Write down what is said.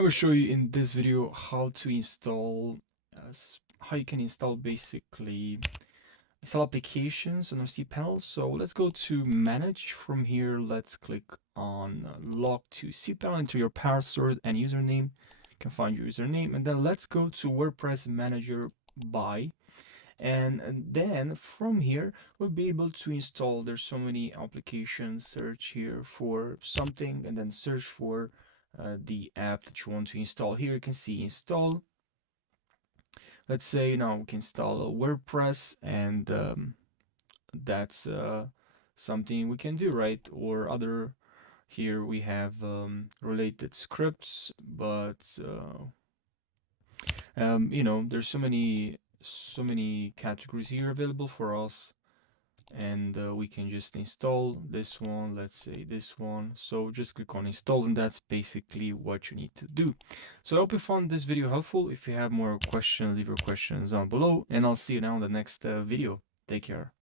I will show you in this video how to install, how you can install basically install applications on our cpanel. So let's go to manage. From here, let's click on log to cpanel, enter your password and username. You can find your username, and then let's go to WordPress manager by. And then from here we'll be able to install. There's so many applications. Search here for something and then search for the app that you want to install. Here you can see install. Let's say now we can install a WordPress, and that's something we can do, right? Or other, here we have related scripts, but there's so many categories here available for us, and we can just install this one, let's say this one. So just click on install, and that's basically what you need to do. So I hope you found this video helpful. If you have more questions, leave your questions down below, and I'll see you now in the next video. Take care.